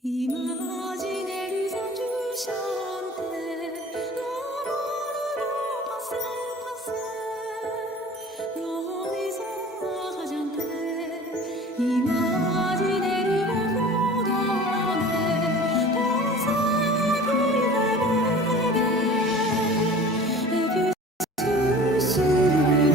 Imaginez du chanter, l'horizon argenté. Imaginez le monde donné, dans un bruit de et puis se souvenir.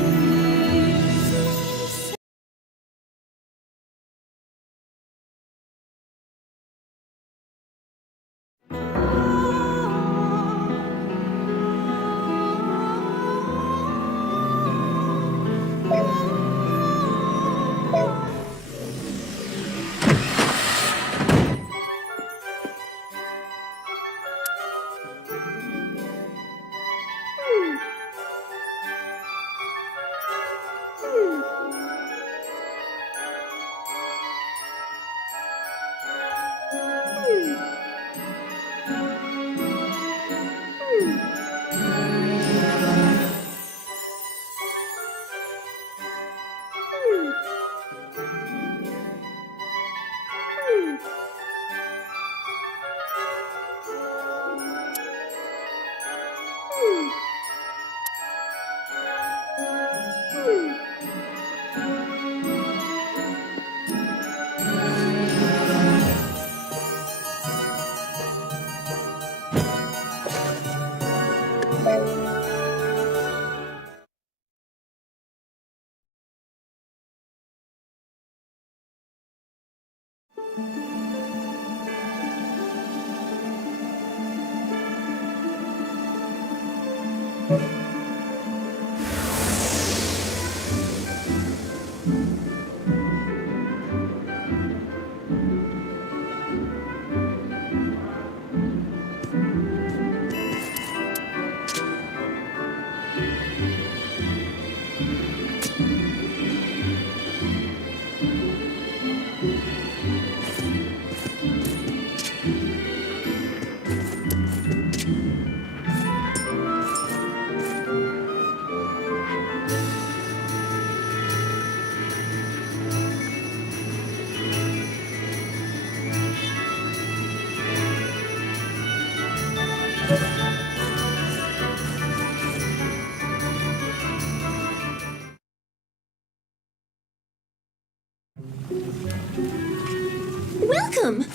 Welcome!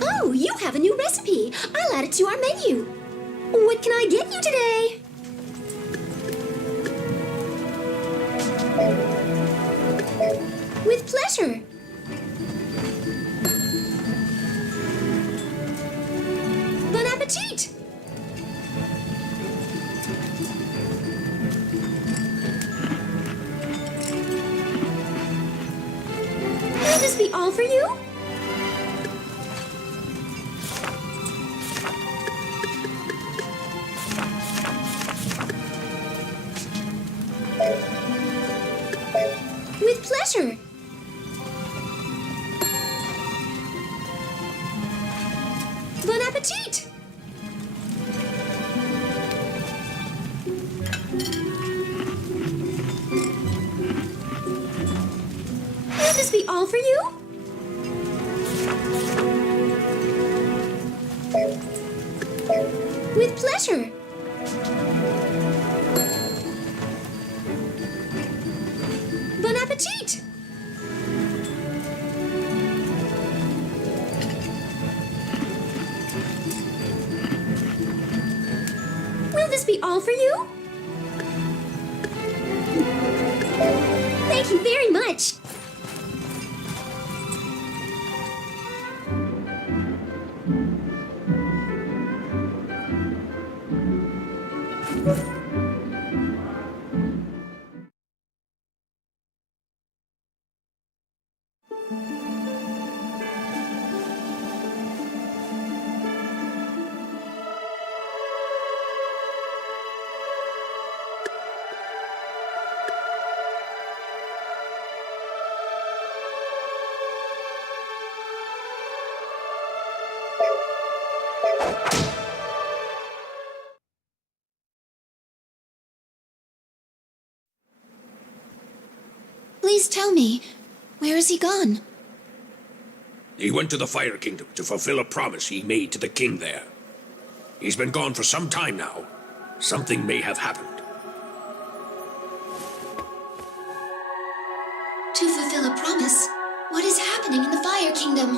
Oh, you have a new recipe. I'll add it to our menu. What can I get you today? With pleasure. Bon appetit! Will this be all for you? With pleasure. Bon appetit! Will this be all for you? pleasure. Bon appetit! Will this be all for you? Thank you very much. Please tell me, where is he gone? He went to the Fire Kingdom to fulfill a promise he made to the king there. He's been gone for some time now. Something may have happened. To fulfill a promise? What is happening in the Fire Kingdom?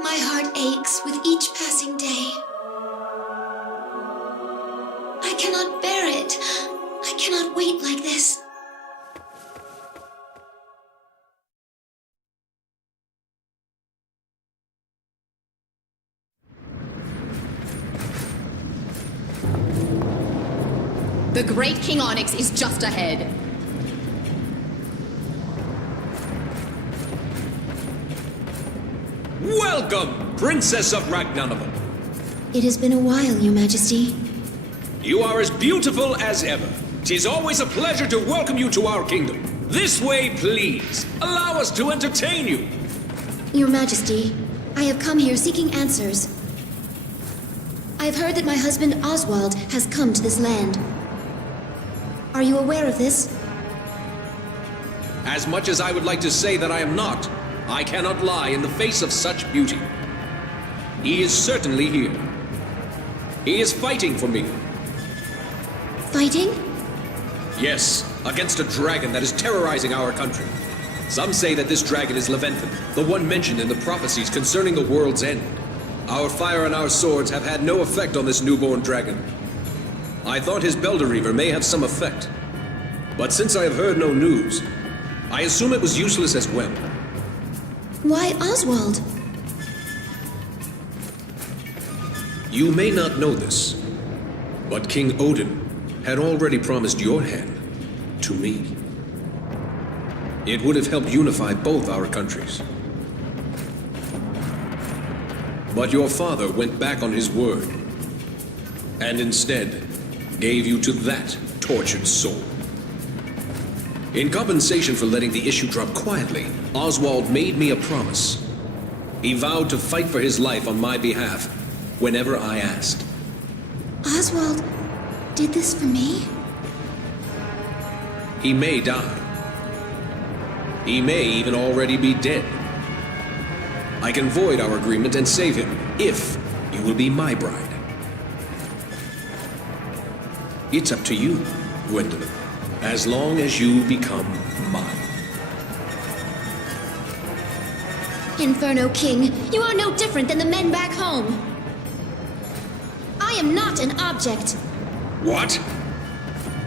My heart aches with each passing day. I cannot bear it. I cannot wait like this. The great King Onyx is just ahead. Welcome, Princess of Ragnarok. It has been a while, Your Majesty. You are as beautiful as ever. 'Tis always a pleasure to welcome you to our kingdom. This way, please. Allow us to entertain you. Your Majesty, I have come here seeking answers. I have heard that my husband Oswald has come to this land. Are you aware of this? As much as I would like to say that I am not, I cannot lie in the face of such beauty. He is certainly here. He is fighting for me. Fighting? Yes, against a dragon that is terrorizing our country. Some say that this dragon is Levanthan, the one mentioned in the prophecies concerning the world's end. Our fire and our swords have had no effect on this newborn dragon. I thought his Belder may have some effect. But since I have heard no news, I assume it was useless as well. Why Oswald? You may not know this, but King Odin had already promised your hand to me. It would have helped unify both our countries. But your father went back on his word, and instead gave you to that tortured soul. In compensation for letting the issue drop quietly, Oswald made me a promise. He vowed to fight for his life on my behalf whenever I asked. Oswald did this for me? He may die. He may even already be dead. I can void our agreement and save him, if you will be my bride. It's up to you, Gwendolyn, as long as you become mine. Inferno King, you are no different than the men back home. I am not an object. What?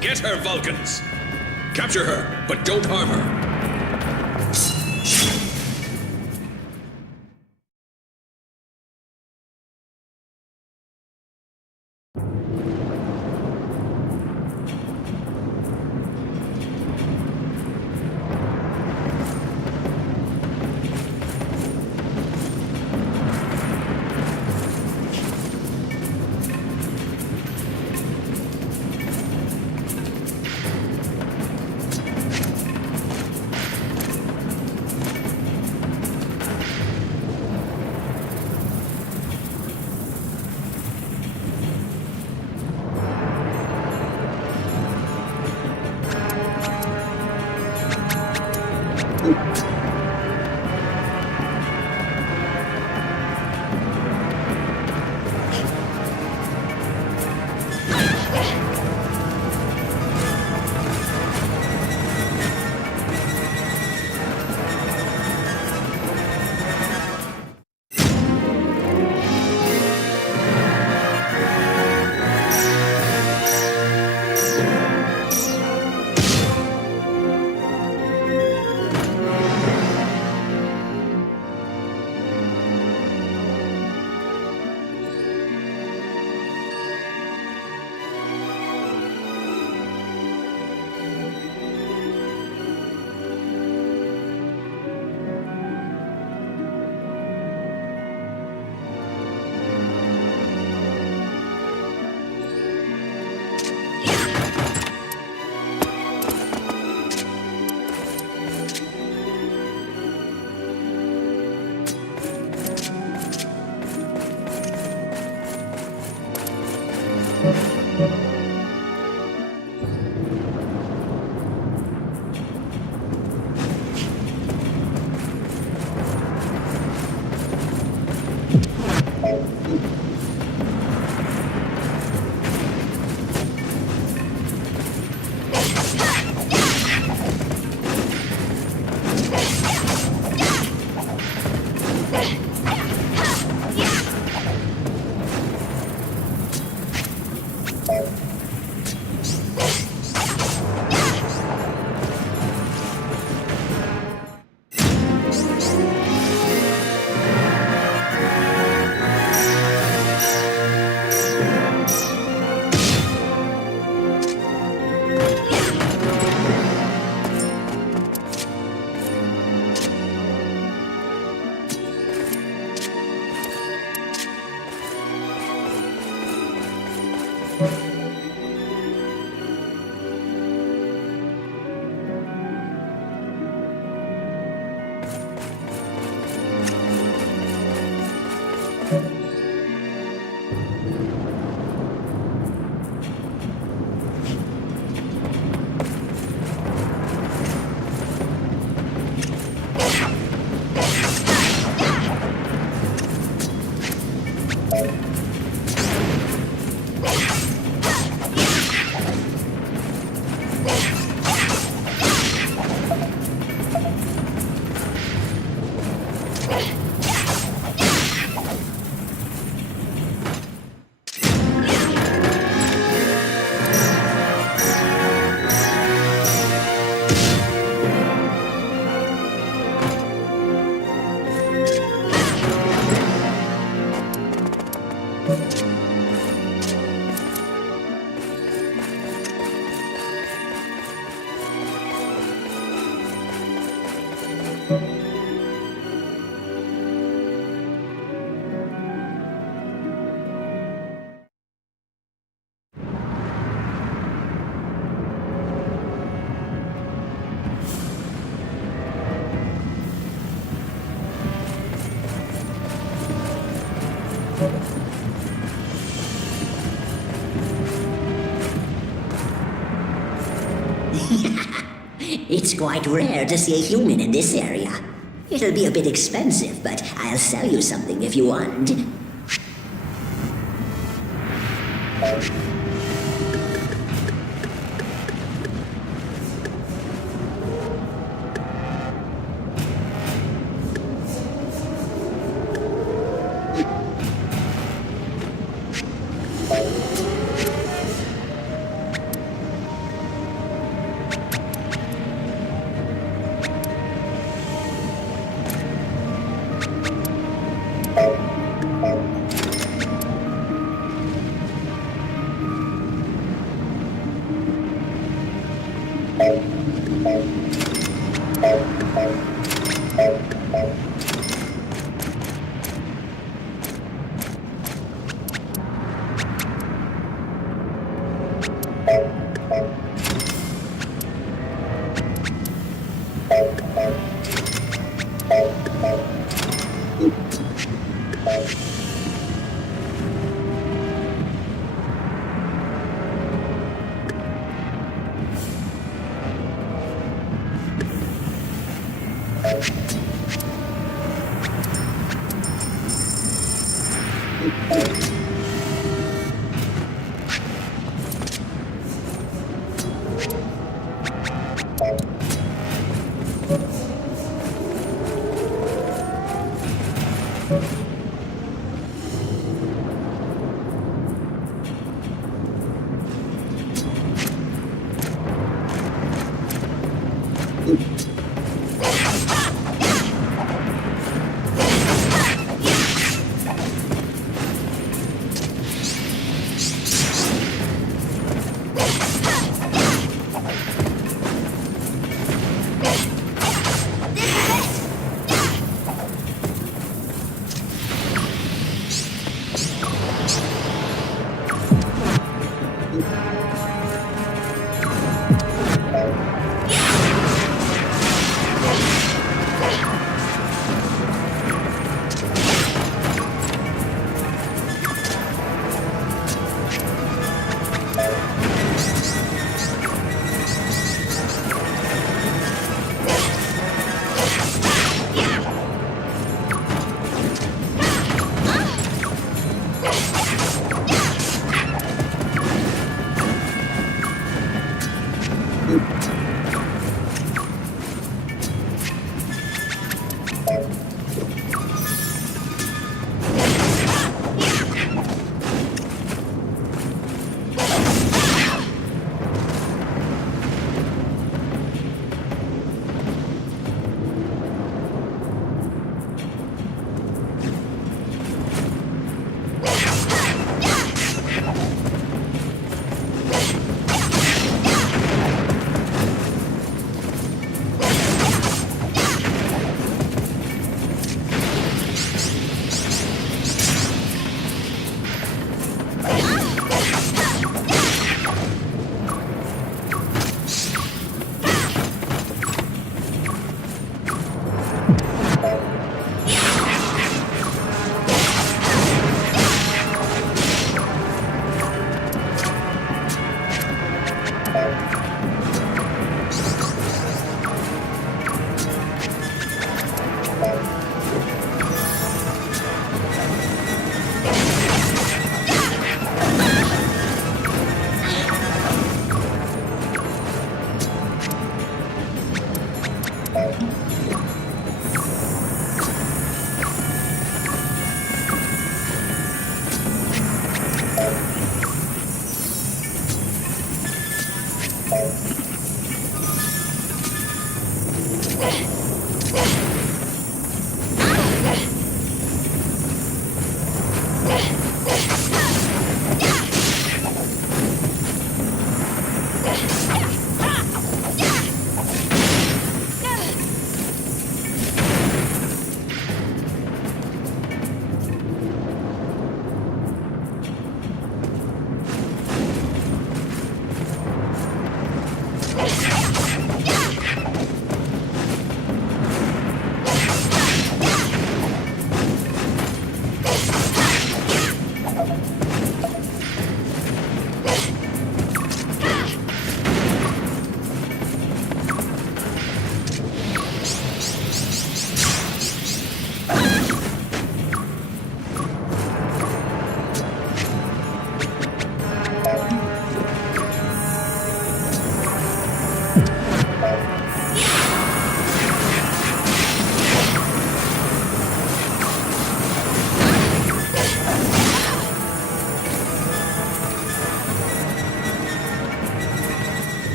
Get her, Vulcans! Capture her, but don't harm her. It's quite rare to see a human in this area. It'll be a bit expensive, but I'll sell you something if you want.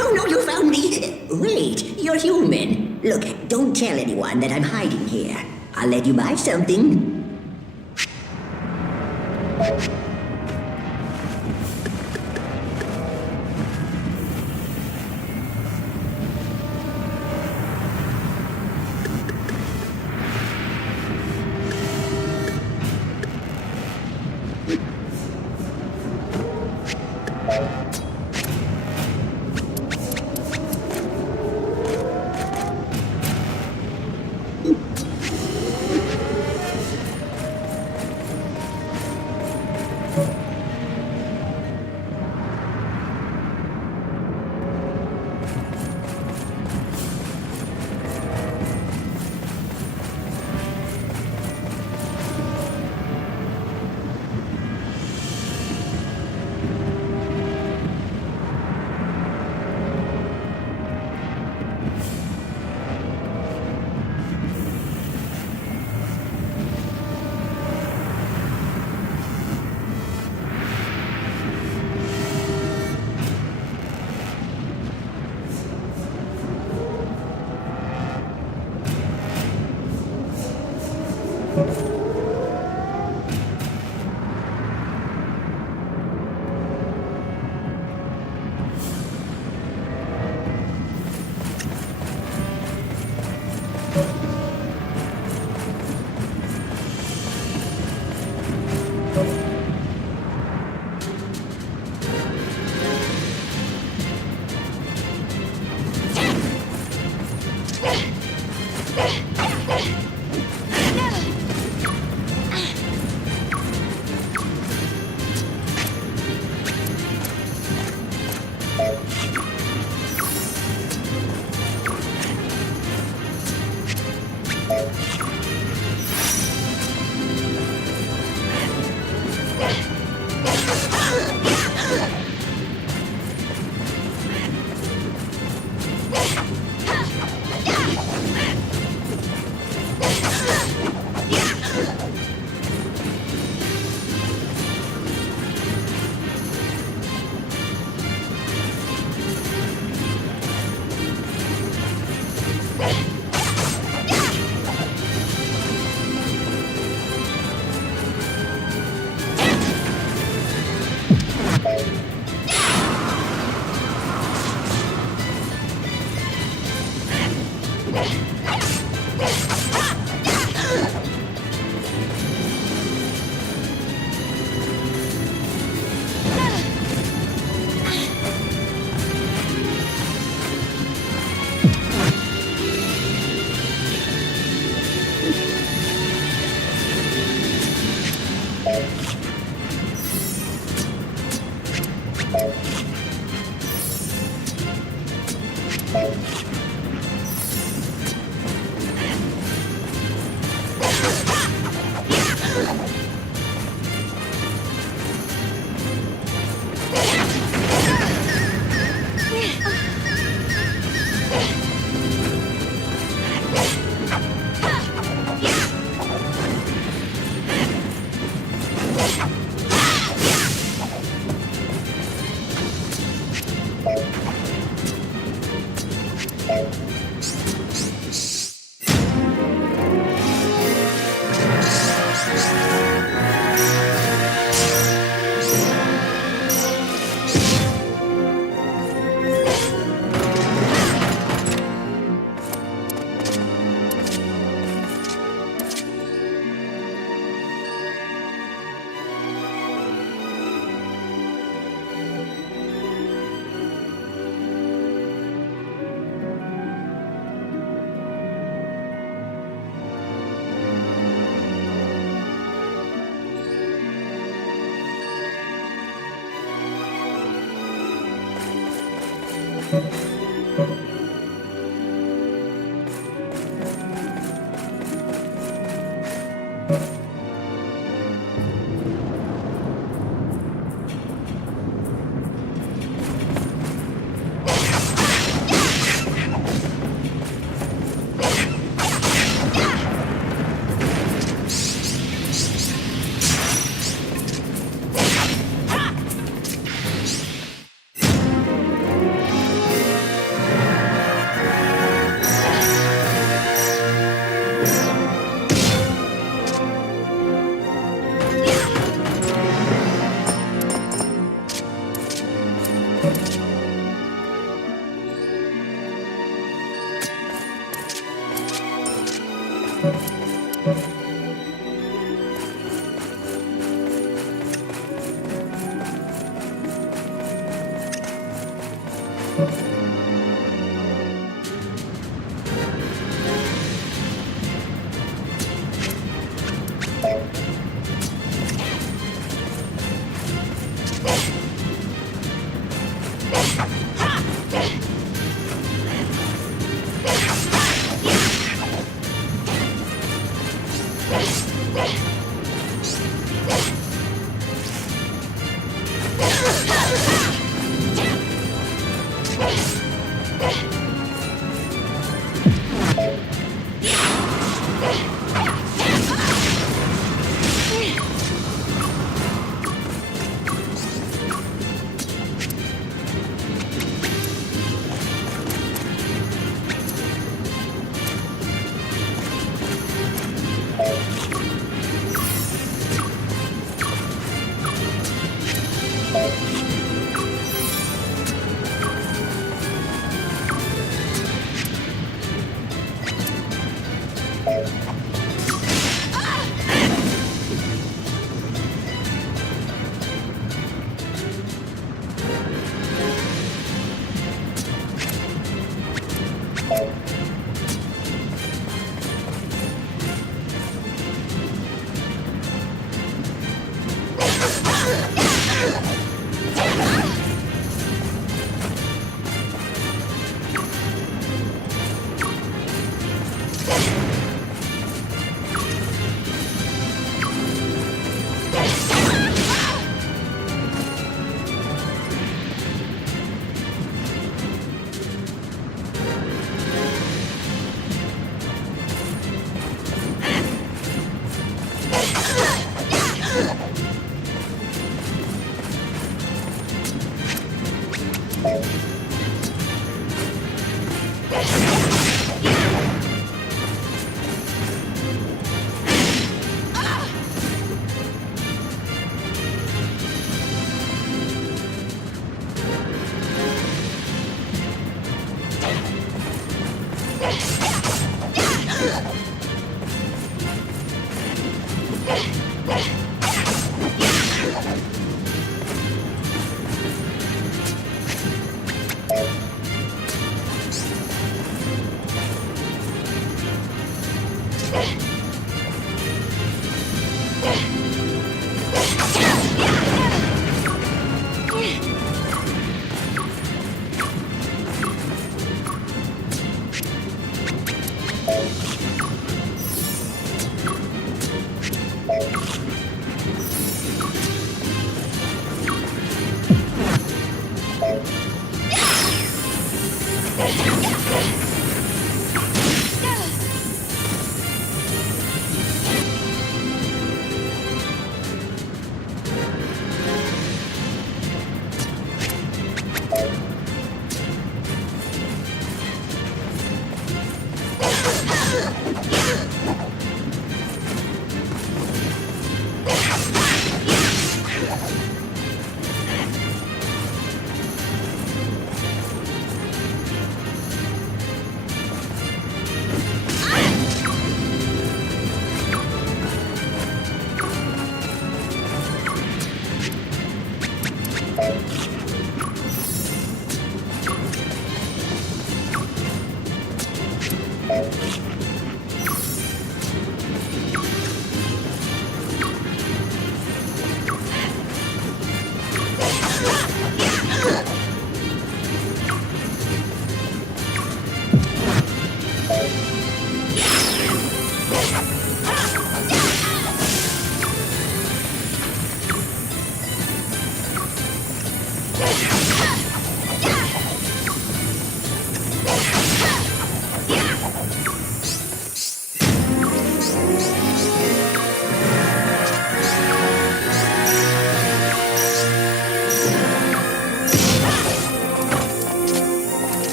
Oh no, you found me! Wait, you're human. Look, don't tell anyone that I'm hiding here. I'll let you buy something.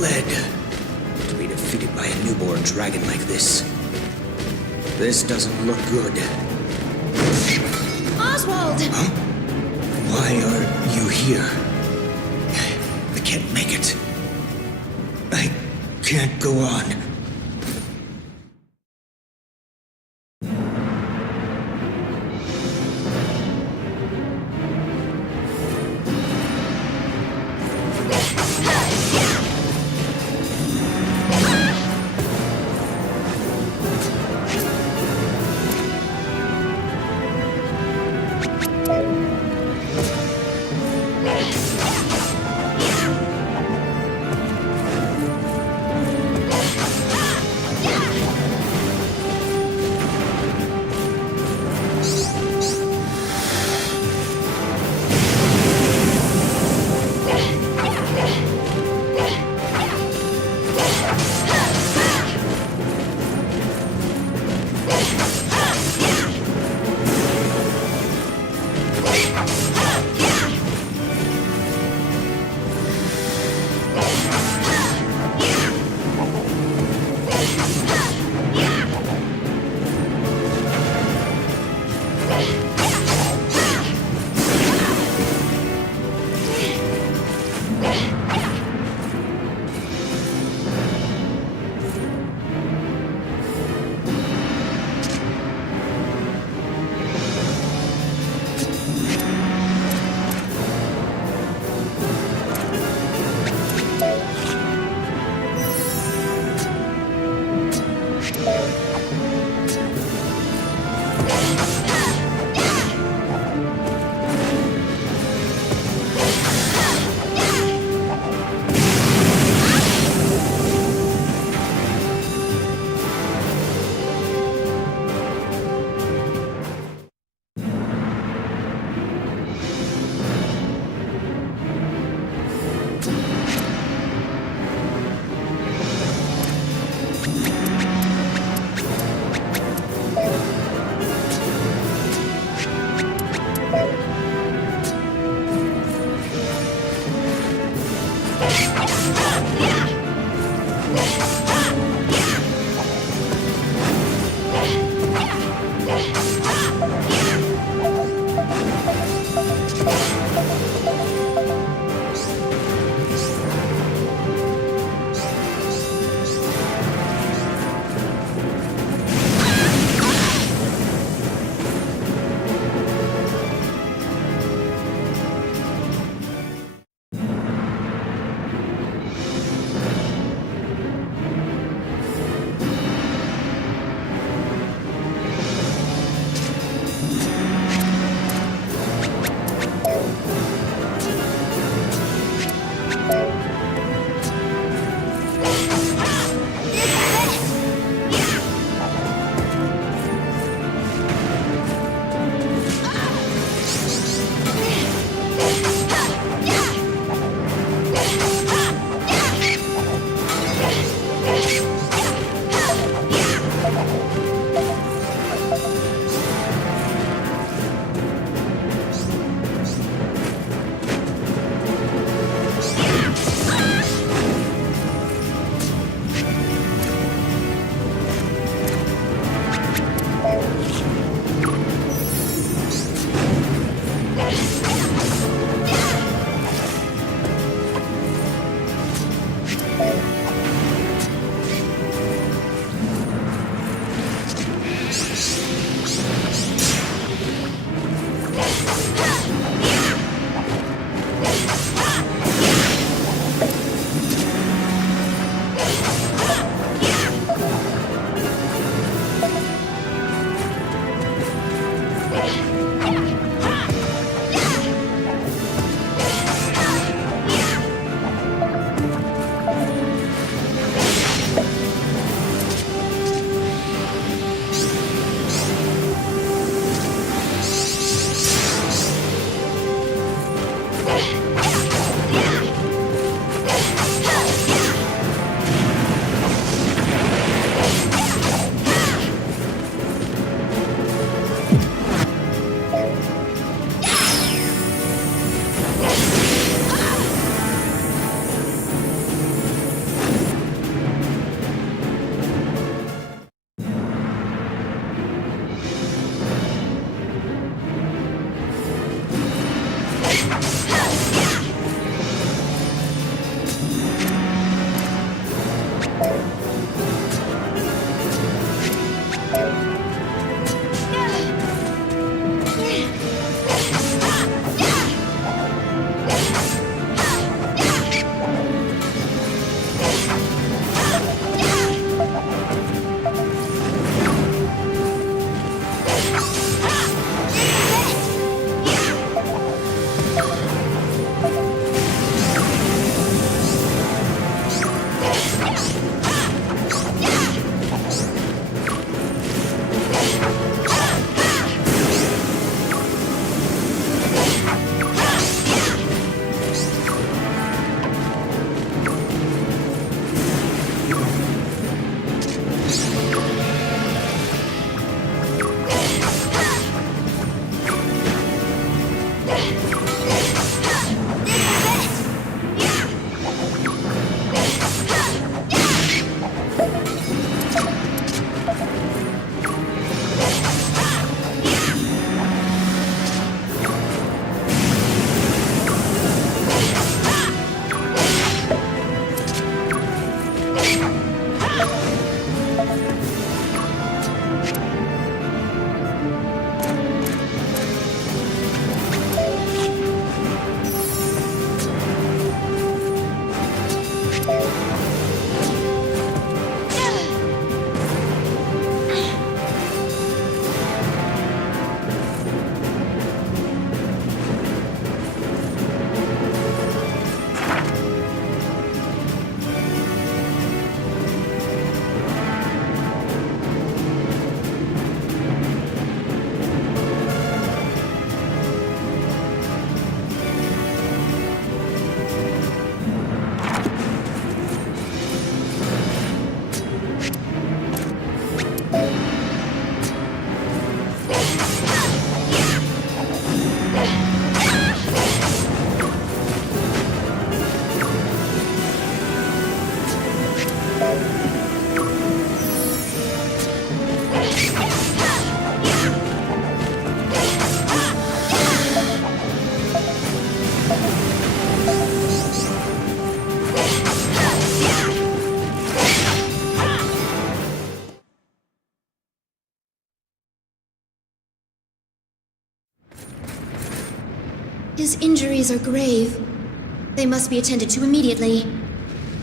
bled. To be defeated by a newborn dragon like this. This doesn't look good. Oswald! Huh? Why are you here? I can't make it. I can't go on. His injuries are grave. They must be attended to immediately.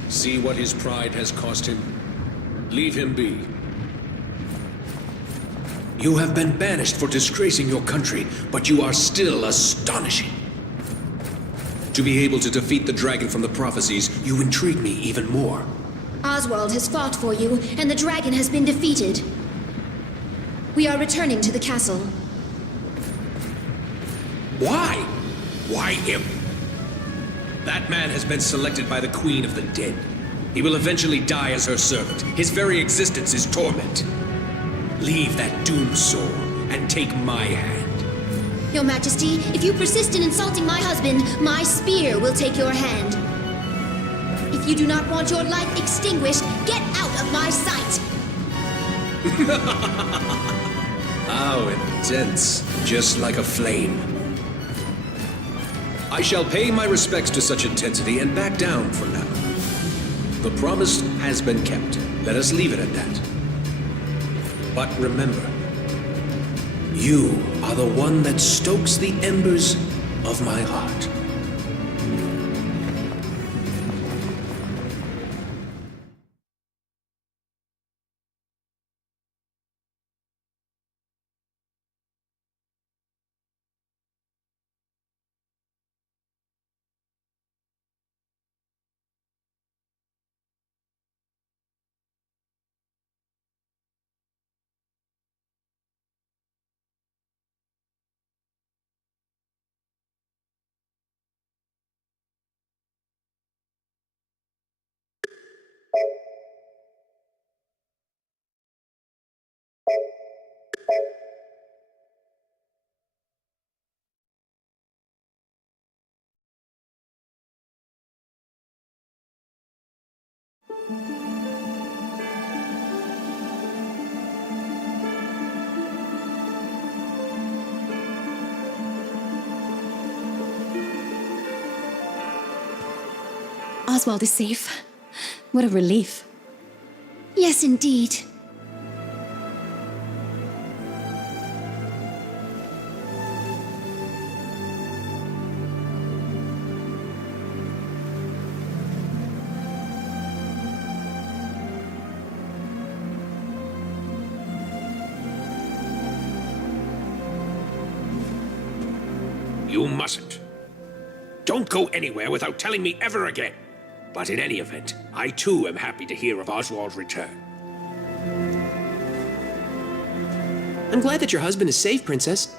See what his pride has cost him? Leave him be. You have been banished for disgracing your country, but you are still astonishing. To be able to defeat the dragon from the prophecies, you intrigue me even more. Oswald has fought for you, and the dragon has been defeated. We are returning to the castle. Why? Why him? That man has been selected by the Queen of the Dead. He will eventually die as her servant. His very existence is torment. Leave that doomed soul and take my hand. Your Majesty, if you persist in insulting my husband, my spear will take your hand. If you do not want your life extinguished, get out of my sight! How intense. Just like a flame. I shall pay my respects to such intensity and back down for now. The promise has been kept. Let us leave it at that. But remember, you are the one that stokes the embers of my heart. Oswald is safe. What a relief. Yes, indeed. You mustn't. Don't go anywhere without telling me ever again. But in any event, I too am happy to hear of Oswald's return. I'm glad that your husband is safe, Princess.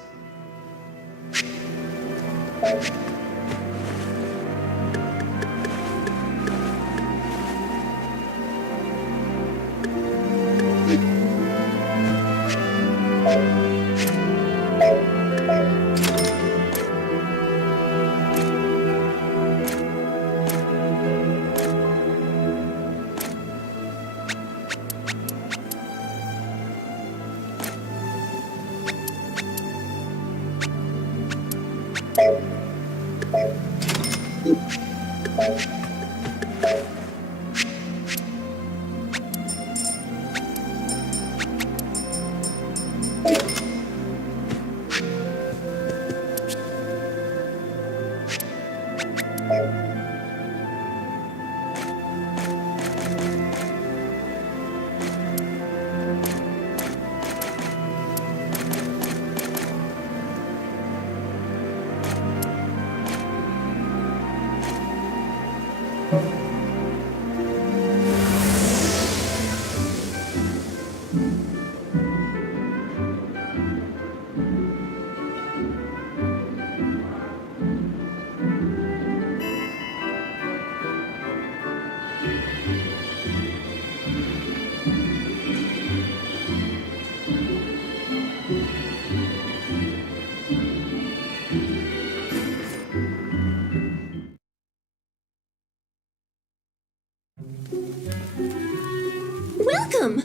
welcome.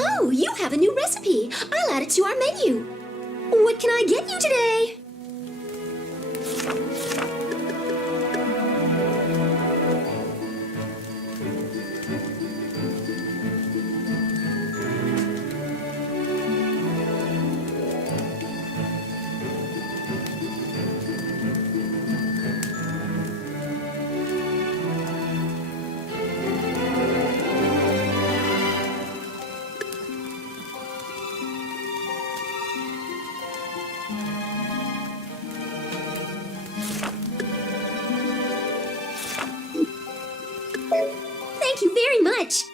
Oh, you have a new recipe. I'll add it to our menu. What can I get you today? Thank you very much.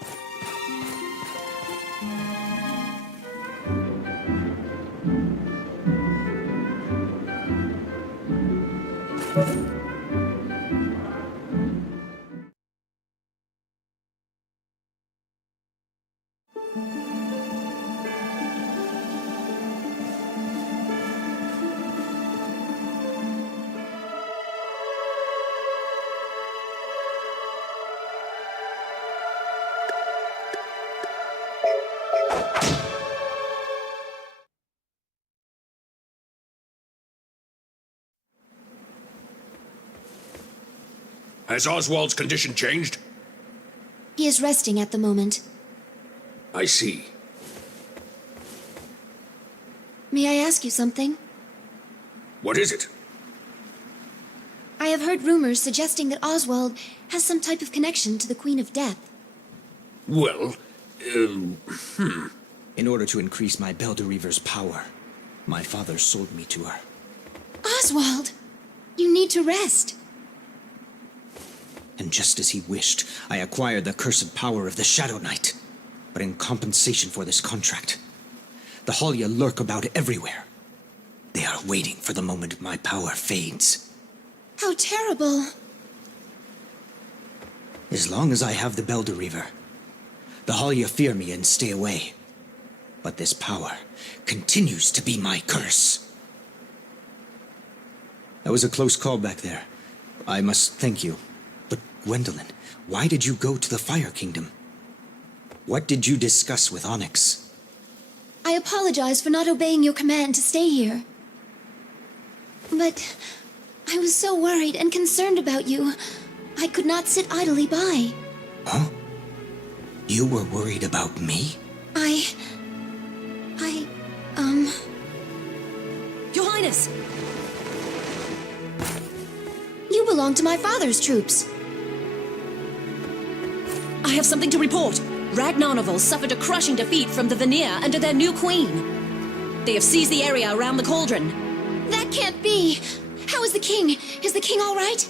Has Oswald's condition changed? He is resting at the moment. I see. May I ask you something? What is it? I have heard rumors suggesting that Oswald has some type of connection to the Queen of Death. Well, In order to increase my Belderreaver's power, my father sold me to her. Oswald! You need to rest. And just as he wished, I acquired the cursed power of the Shadow Knight. But in compensation for this contract, the Halia lurk about everywhere. They are waiting for the moment my power fades. How terrible. As long as I have the Belderreaver, the Halia fear me and stay away. But this power continues to be my curse. That was a close call back there. I must thank you. But Gwendolyn, why did you go to the Fire Kingdom? What did you discuss with Onyx? I apologize for not obeying your command to stay here. But I was so worried and concerned about you. I could not sit idly by. Huh? You were worried about me? Your Highness! You belong to my father's troops. I have something to report. Ragnarnovel suffered a crushing defeat from the Vanir under their new queen. They have seized the area around the cauldron. That can't be. How is the king? Is the king all right?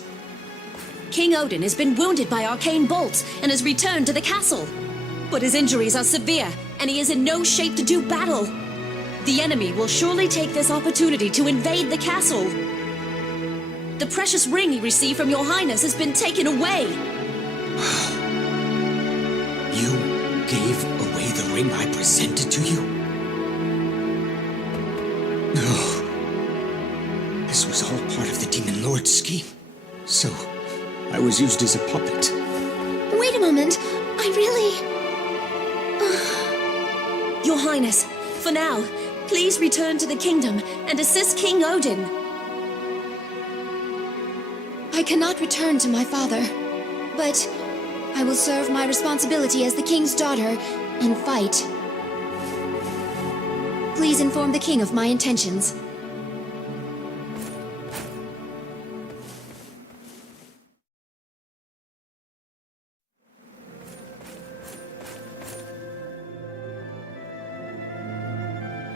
King Odin has been wounded by arcane bolts and has returned to the castle. But his injuries are severe, and he is in no shape to do battle. The enemy will surely take this opportunity to invade the castle. The precious ring he received from your Highness has been taken away. You gave away the ring I presented to you? No. This was all part of the Demon Lord's scheme. So, I was used as a puppet. Wait a moment. I really... Your Highness, for now, please return to the kingdom and assist King Odin. I cannot return to my father, but I will serve my responsibility as the king's daughter and fight. Please inform the king of my intentions.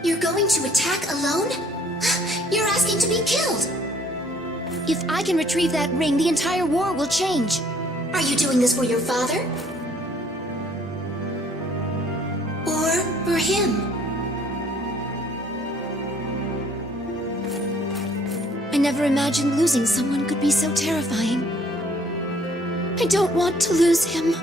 You're going to attack alone? You're asking to be killed! If I can retrieve that ring, the entire war will change. Are you doing this for your father? Or for him? I never imagined losing someone could be so terrifying. I don't want to lose him.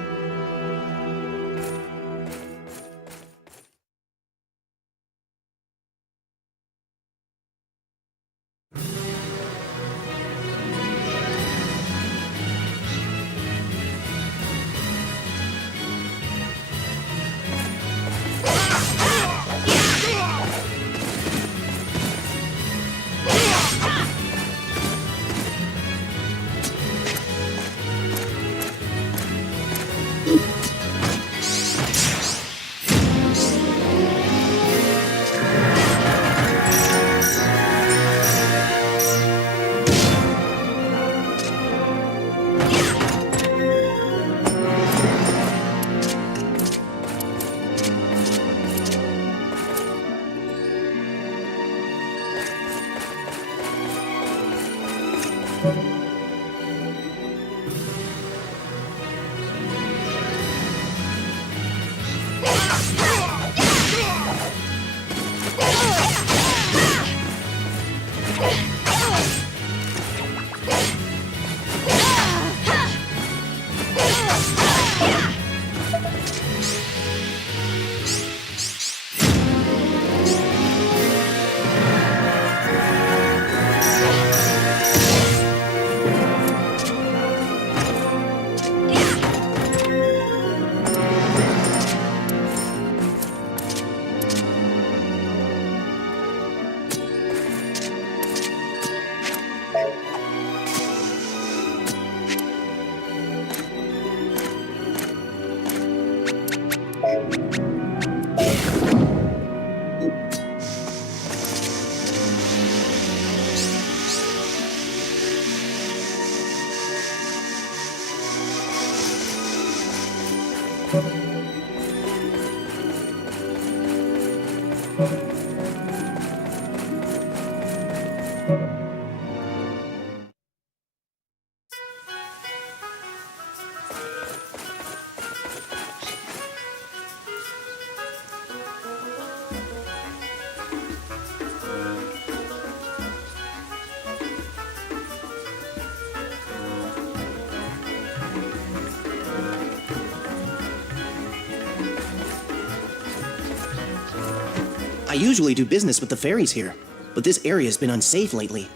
I usually do business with the fairies here, but this area has been unsafe lately.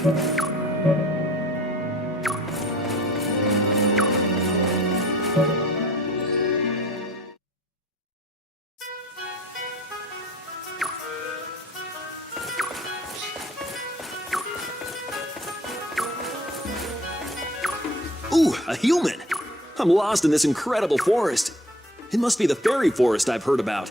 Ooh, a human! I'm lost in this incredible forest. It must be the fairy forest I've heard about.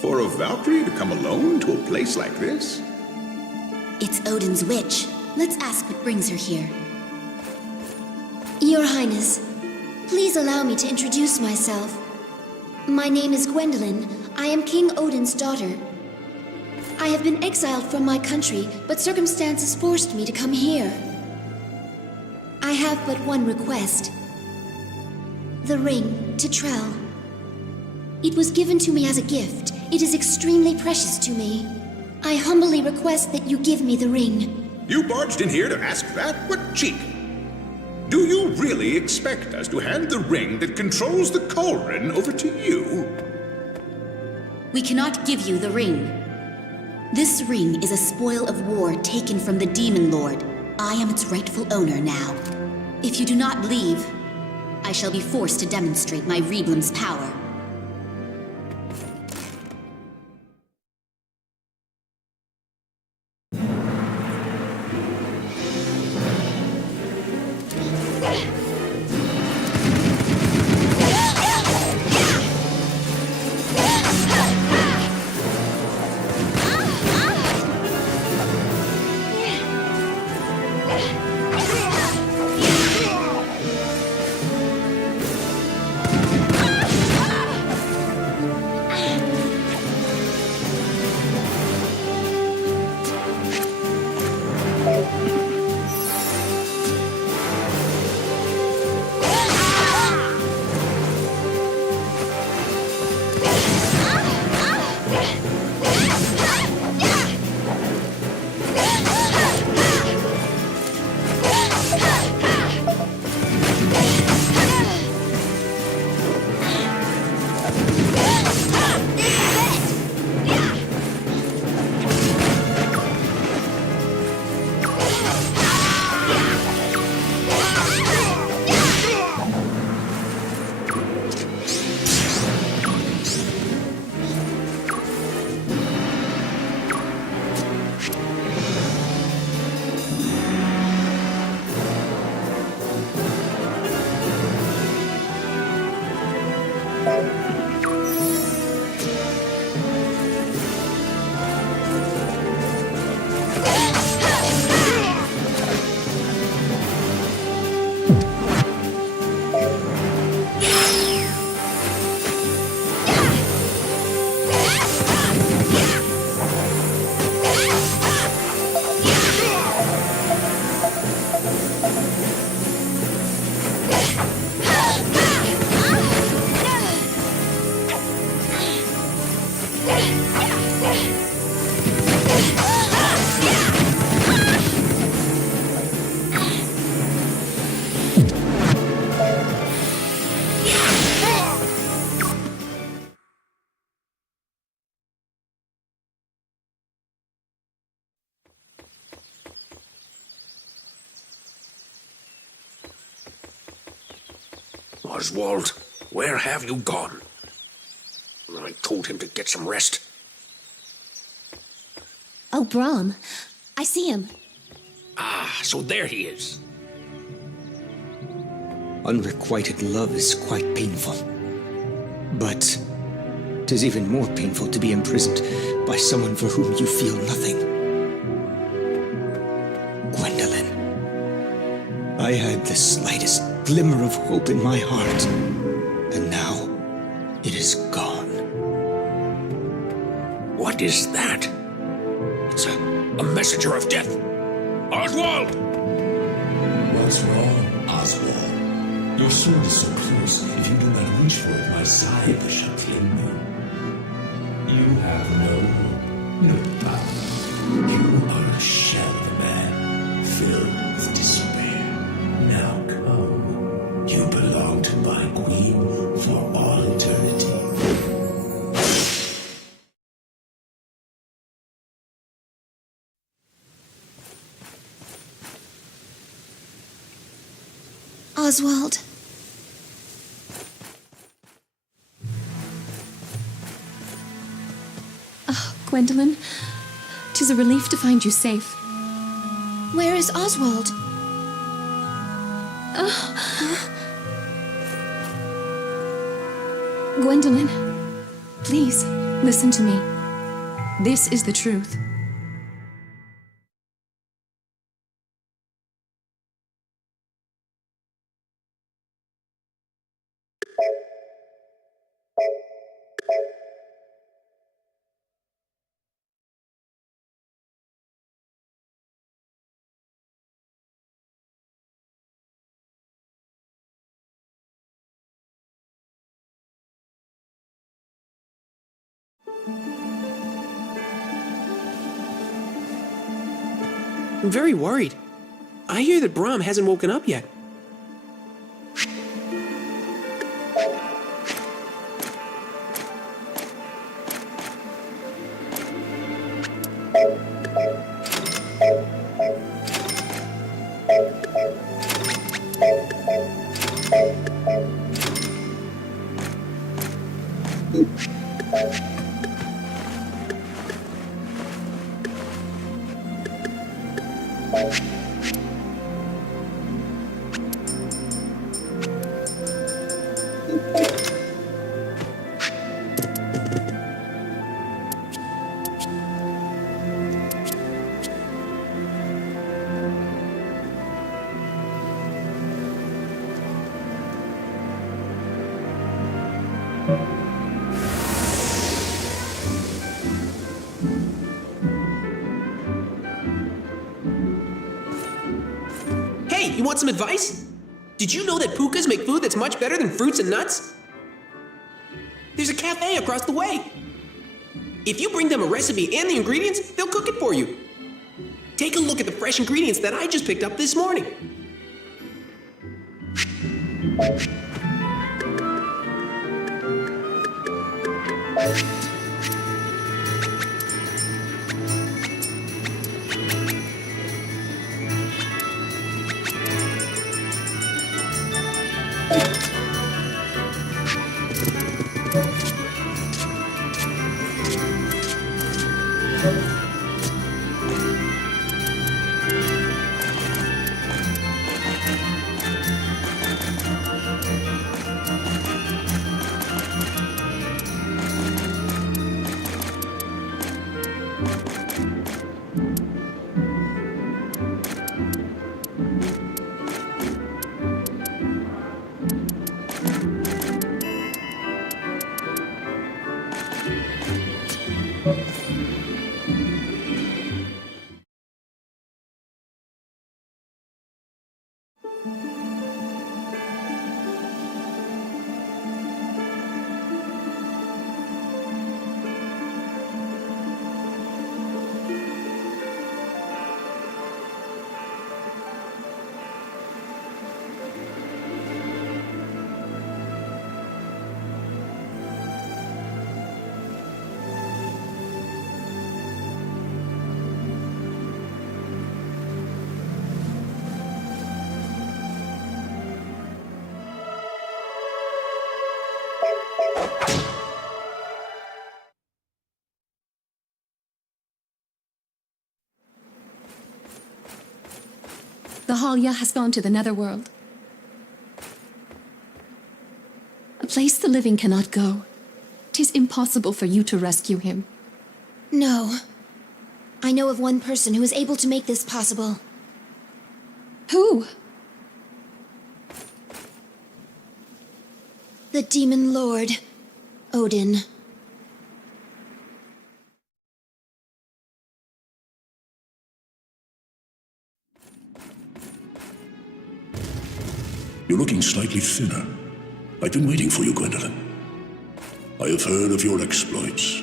For a Valkyrie to come alone to a place like this? It's Odin's witch. Let's ask what brings her here. Your Highness, please allow me to introduce myself. My name is Gwendolyn. I am King Odin's daughter. I have been exiled from my country, but circumstances forced me to come here. I have but one request. The ring to Trell. It was given to me as a gift. It is extremely precious to me. I humbly request that you give me the ring. You barged in here to ask that? What cheek! Do you really expect us to hand the ring that controls the cauldron over to you? We cannot give you the ring. This ring is a spoil of war taken from the Demon Lord. I am its rightful owner now. If you do not leave, I shall be forced to demonstrate my Reblim's power. Oswald, where have you gone? I told him to get some rest. Oh, Brahm. I see him. Ah, so there he is. Unrequited love is quite painful. But 'tis even more painful to be imprisoned by someone for whom you feel nothing. Gwendolyn. I had the slightest glimmer of hope in my heart, and now it is gone. What is that? It's a messenger of death. Oswald! What's wrong, Oswald? Your sword is so close, if you do not reach for it, my scythe shall kill you. You have no power. You are a shell of a man, filled with despair. Now come. You belong to my queen for all eternity. Oswald. Oh, Gwendolyn. 'Tis a relief to find you safe. Where is Oswald? Gwendolyn, please, listen to me. This is the truth. I'm very worried. I hear that Brahm hasn't woken up yet. Hey, you want some advice? Did you know that pukas make food that's much better than fruits and nuts? There's a cafe across the way. If you bring them a recipe and the ingredients, they'll cook it for you. Take a look at the fresh ingredients that I just picked up this morning. The Halya has gone to the netherworld. A place the living cannot go. 'Tis impossible for you to rescue him. No. I know of one person who is able to make this possible. Who? The Demon Lord, Odin. You're looking slightly thinner. I've been waiting for you, Gwendolyn. I have heard of your exploits.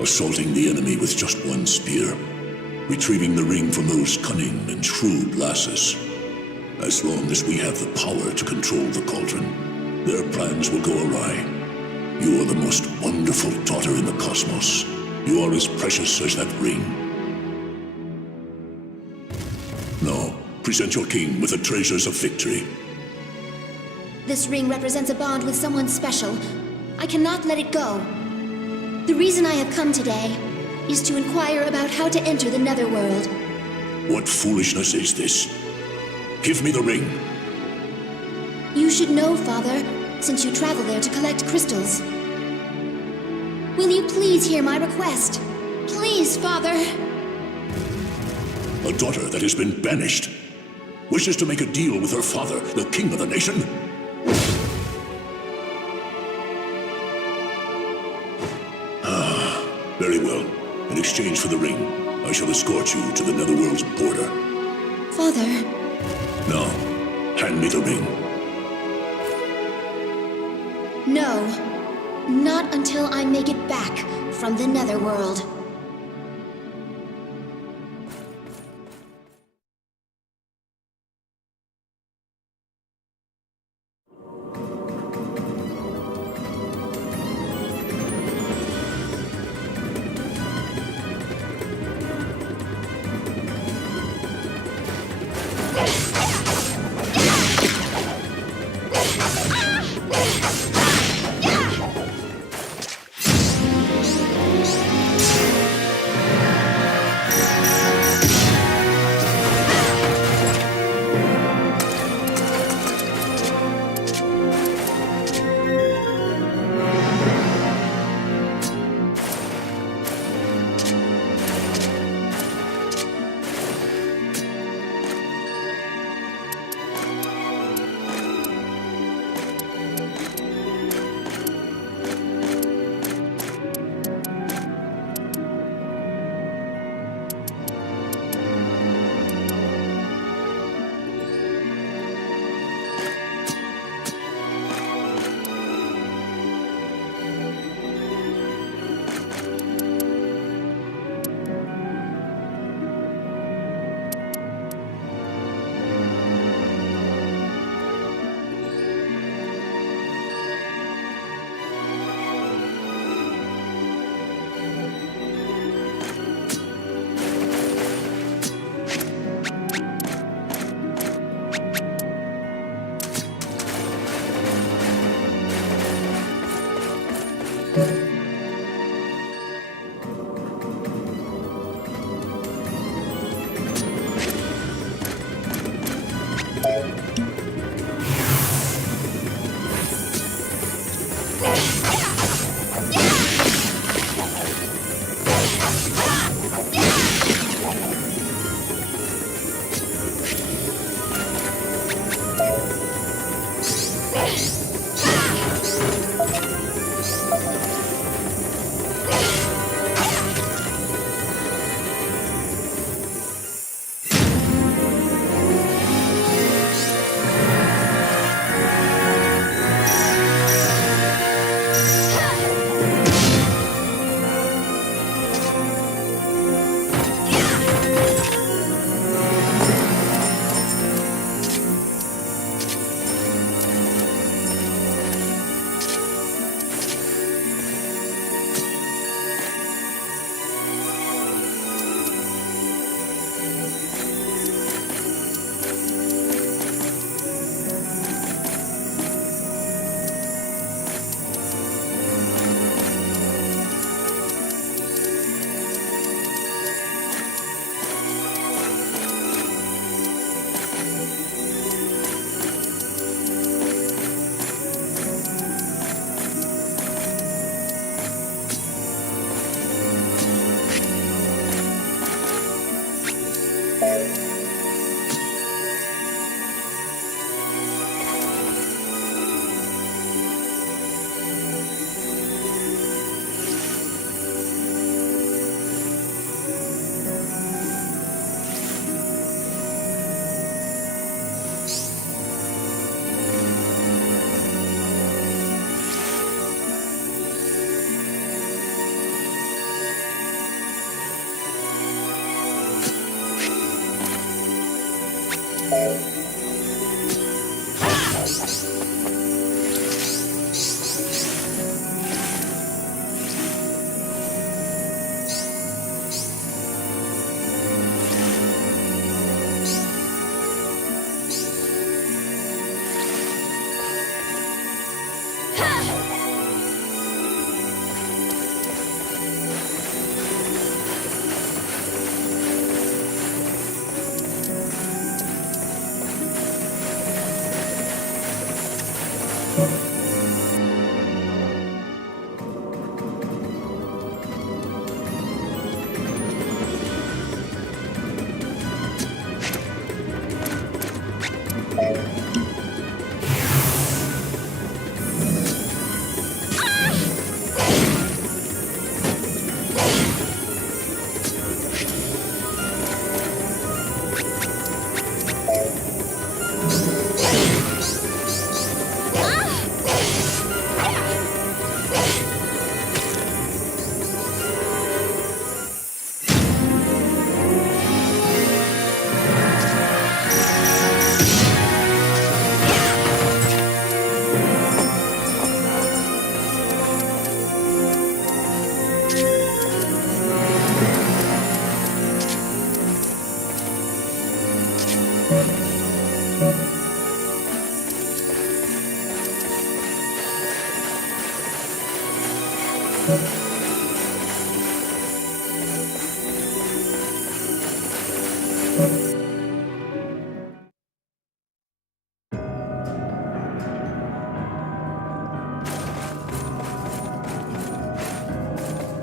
Assaulting the enemy with just one spear. Retrieving the ring from those cunning and shrewd lasses. As long as we have the power to control the cauldron, their plans will go awry. You are the most wonderful daughter in the cosmos. You are as precious as that ring. Now, present your king with the treasures of victory. This ring represents a bond with someone special. I cannot let it go. The reason I have come today is to inquire about how to enter the netherworld. What foolishness is this? Give me the ring. You should know, Father, since you travel there to collect crystals. Will you please hear my request? Please, Father. A daughter that has been banished wishes to make a deal with her father, the king of the nation? Very well. In exchange for the ring, I shall escort you to the netherworld's border. Father. Now, hand me the ring. No. Not until I make it back from the netherworld.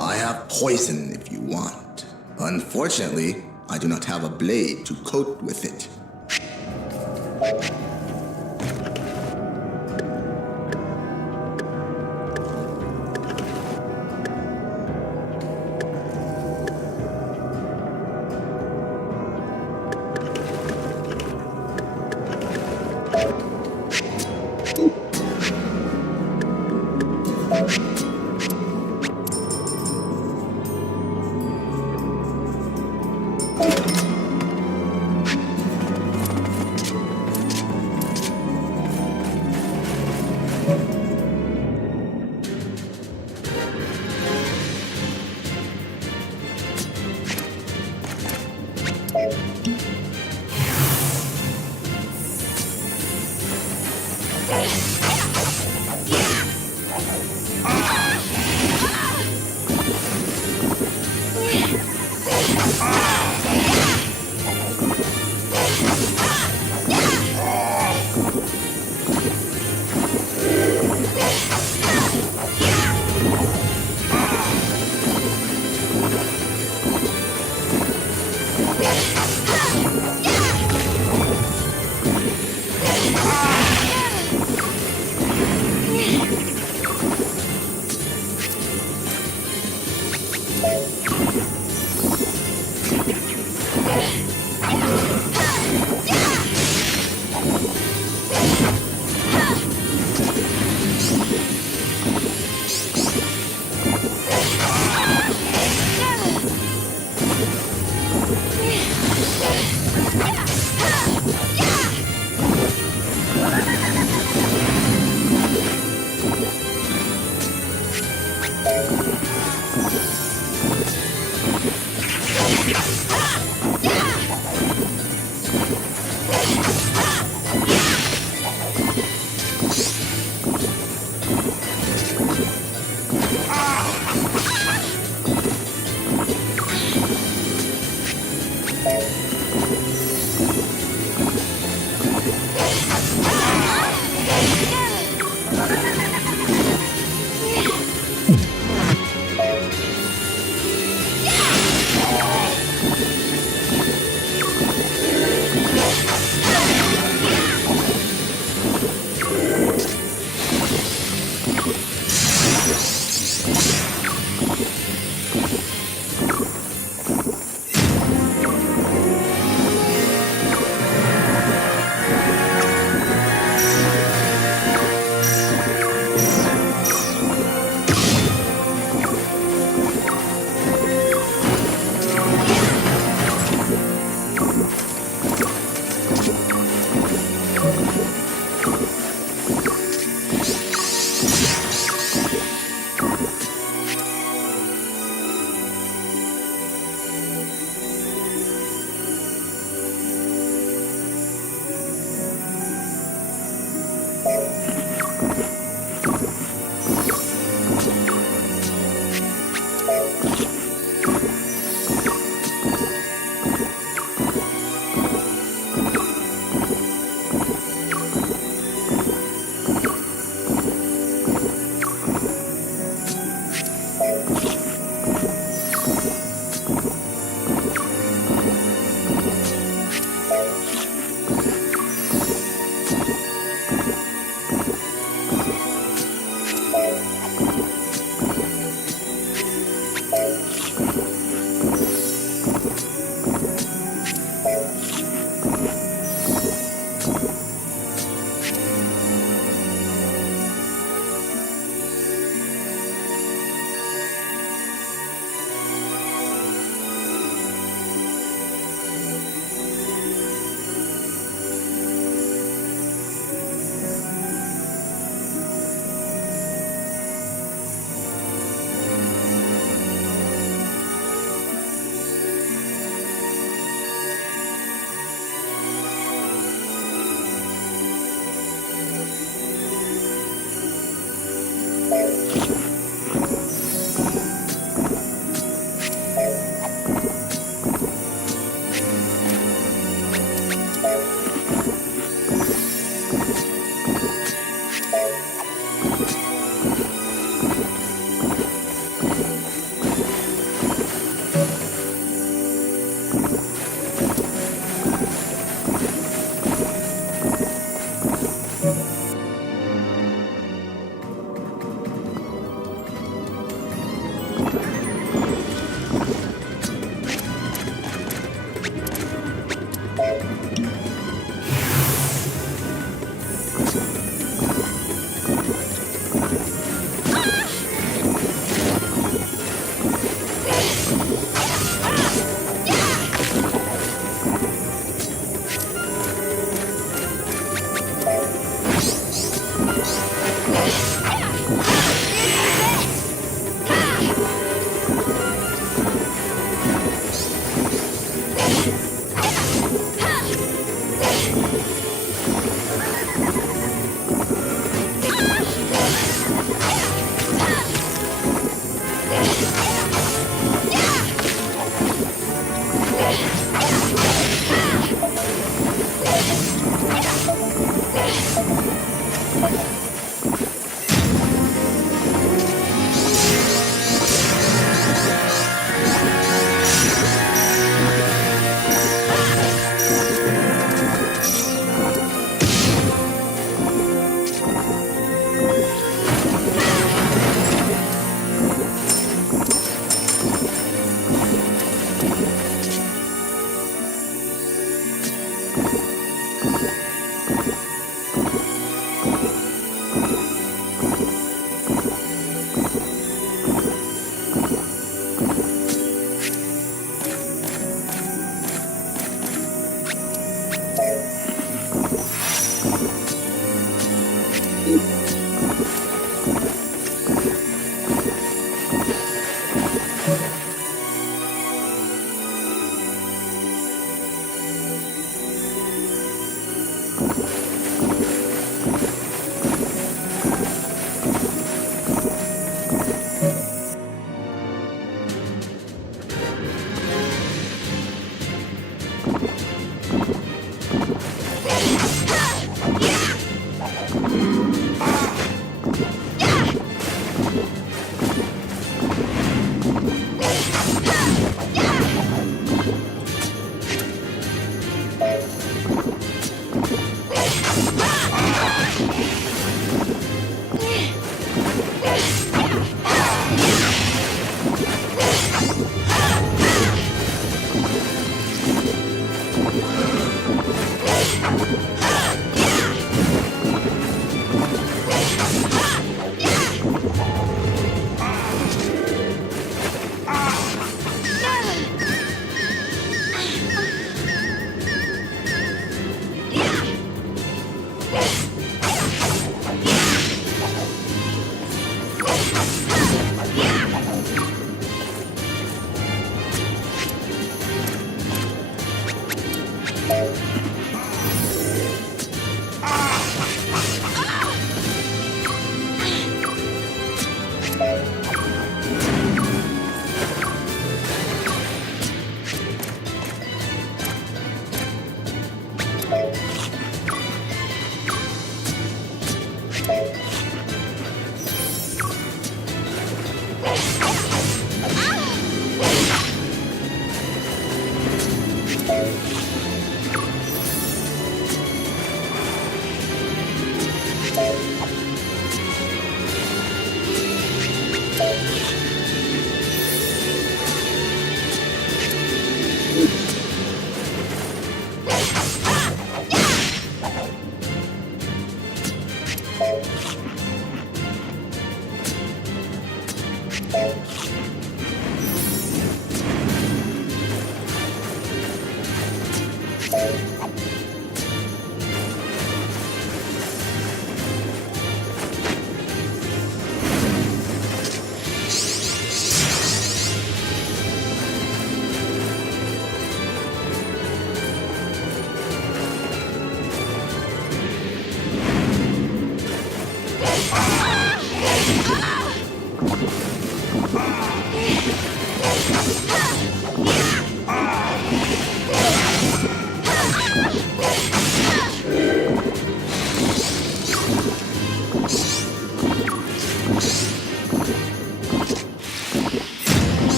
I have poison if you want. Unfortunately, I do not have a blade to coat with it.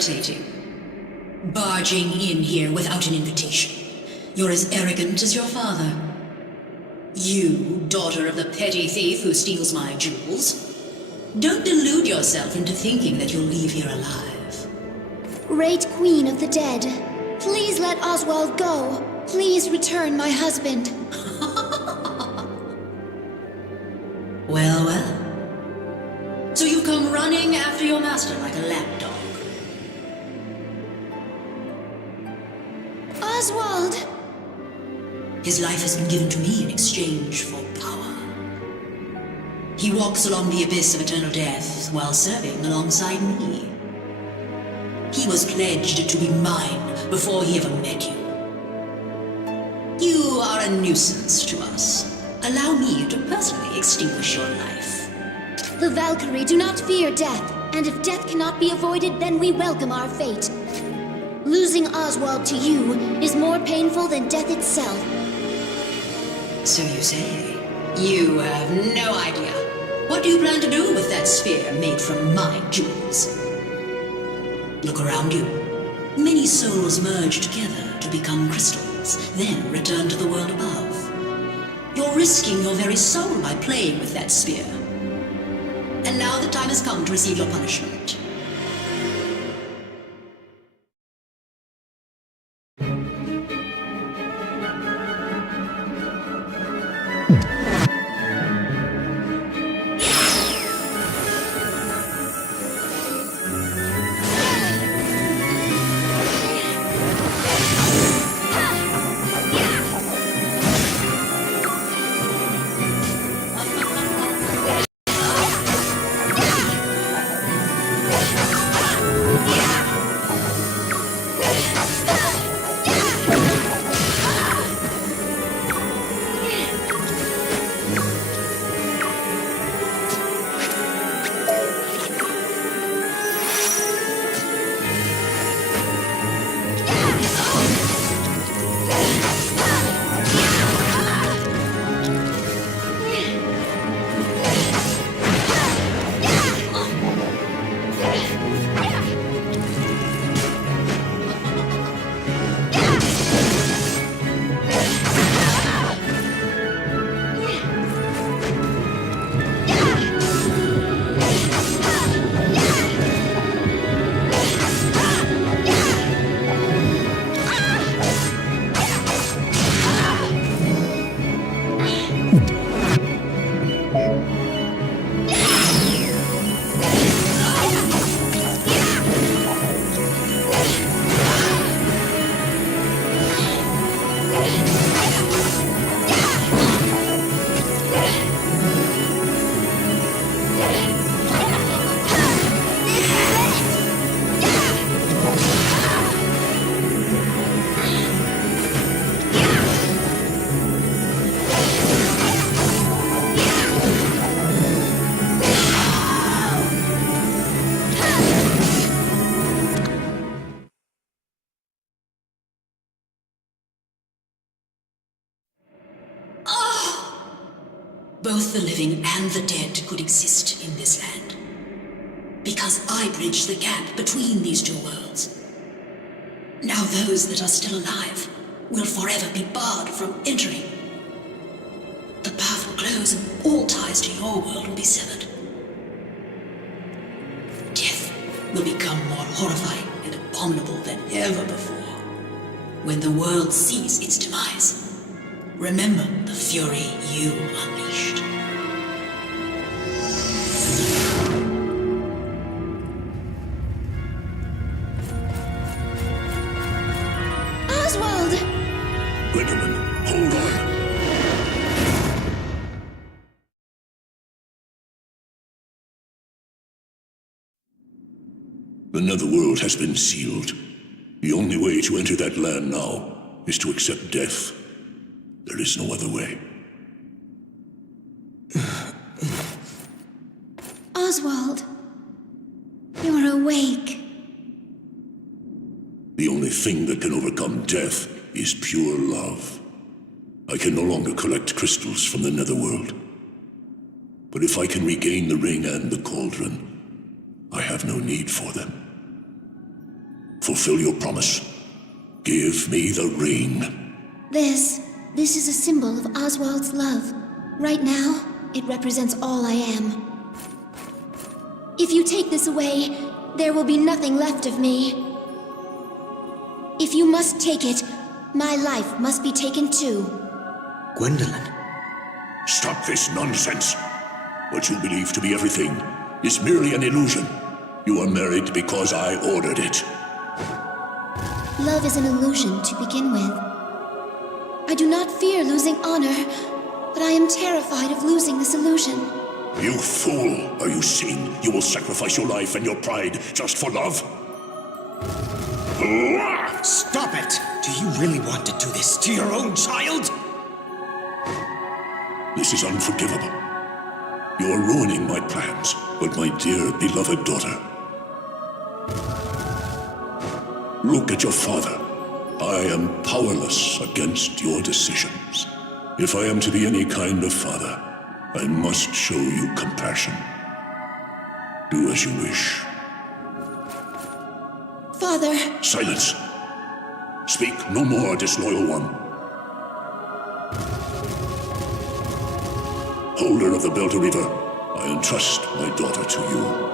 irritating. Barging in here without an invitation. You're as arrogant as your father. You, daughter of the petty thief who steals my jewels. Don't delude yourself into thinking that you'll leave here alive. Great Queen of the Dead, please let Oswald go. Please return my husband. Well, well. So you've come running after your master like a lapdog. Oswald! His life has been given to me in exchange for power. He walks along the abyss of eternal death while serving alongside me. He was pledged to be mine before he ever met you. You are a nuisance to us. Allow me to personally extinguish your life. The Valkyrie do not fear death, and if death cannot be avoided, then we welcome our fate. Losing Oswald to you is more painful than death itself. So you say. You have no idea. What do you plan to do with that sphere made from my jewels? Look around you. Many souls merge together to become crystals, then return to the world above. You're risking your very soul by playing with that sphere. And now the time has come to receive your punishment. Both the living and the dead could exist in this land. Because I bridged the gap between these two worlds. Now those that are still alive will forever be barred from entering. The path will close and all ties to your world will be severed. Death will become more horrifying and abominable than ever before. When the world sees its demise, remember the fury you unleashed. Oswald! Gwendolyn, hold on. The Netherworld has been sealed. The only way to enter that land now is to accept death. There is no other way. Oswald, you're awake. The only thing that can overcome death is pure love. I can no longer collect crystals from the Netherworld. But if I can regain the ring and the cauldron, I have no need for them. Fulfill your promise. Give me the ring. This is a symbol of Oswald's love. Right now, it represents all I am. If you take this away, there will be nothing left of me. If you must take it, my life must be taken too. Gwendolyn. Stop this nonsense. What you believe to be everything is merely an illusion. You are married because I ordered it. Love is an illusion to begin with. I do not fear losing honor, but I am terrified of losing this illusion. You fool! Are you seeing you will sacrifice your life and your pride just for love? Stop it! Do you really want to do this to your own child? This is unforgivable. You are ruining my plans with my dear, beloved daughter. Look at your father. I am powerless against your decisions. If I am to be any kind of father, I must show you compassion. Do as you wish. Father! Silence! Speak no more, disloyal one. Holder of the Belter River, I entrust my daughter to you.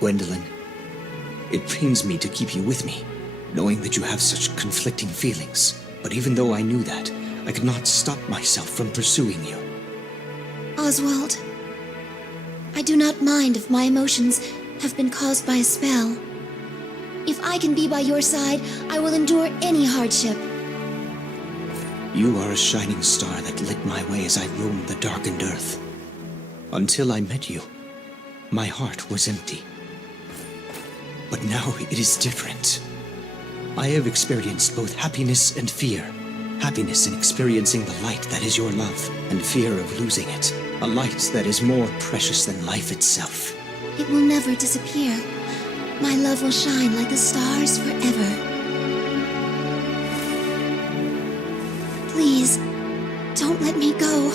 Gwendolyn, it pains me to keep you with me, knowing that you have such conflicting feelings. But even though I knew that, I could not stop myself from pursuing you. Oswald, I do not mind if my emotions have been caused by a spell. If I can be by your side, I will endure any hardship. You are a shining star that lit my way as I roamed the darkened earth. Until I met you, my heart was empty. But now it is different. I have experienced both happiness and fear. Happiness in experiencing the light that is your love, and fear of losing it. A light that is more precious than life itself. It will never disappear. My love will shine like the stars forever. Please, don't let me go.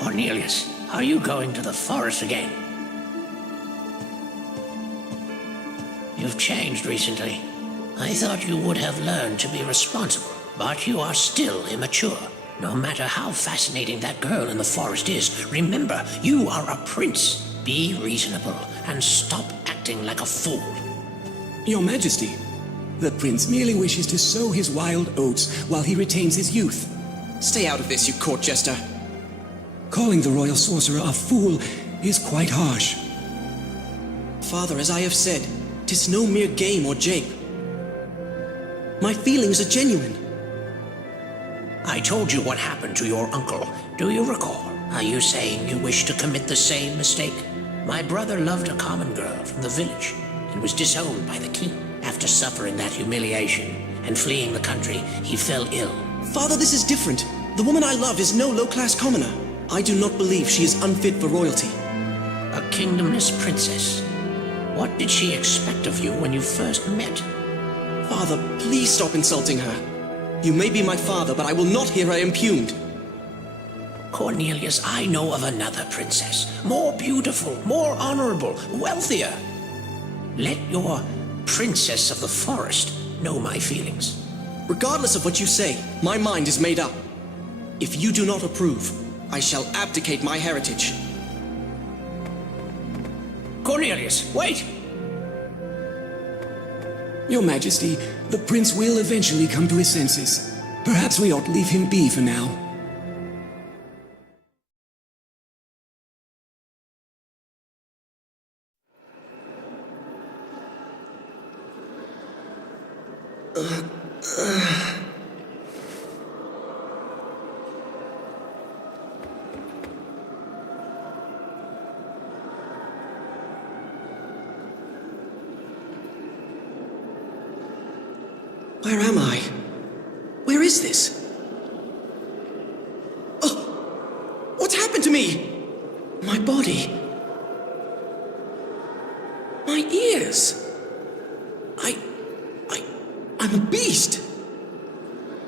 Cornelius, are you going to the forest again? You've changed recently. I thought you would have learned to be responsible, but you are still immature. No matter how fascinating that girl in the forest is, remember, you are a prince. Be reasonable and stop acting like a fool. Your Majesty, the prince merely wishes to sow his wild oats while he retains his youth. Stay out of this, you court jester. Calling the royal sorcerer a fool is quite harsh. Father, as I have said, 'tis no mere game or jape. My feelings are genuine. I told you what happened to your uncle. Do you recall? Are you saying you wish to commit the same mistake? My brother loved a common girl from the village and was disowned by the king. After suffering that humiliation and fleeing the country, he fell ill. Father, this is different. The woman I love is no low-class commoner. I do not believe she is unfit for royalty. A kingdomless princess. What did she expect of you when you first met? Father, please stop insulting her. You may be my father, but I will not hear her impugned. Cornelius, I know of another princess. More beautiful, more honorable, wealthier. Let your princess of the forest, know my feelings. Regardless of what you say, my mind is made up. If you do not approve, I shall abdicate my heritage. Cornelius, wait! Your Majesty, the prince will eventually come to his senses. Perhaps we ought to leave him be for now. Where am I? Where is this? Oh! What's happened to me? My body. My ears. I'm a beast.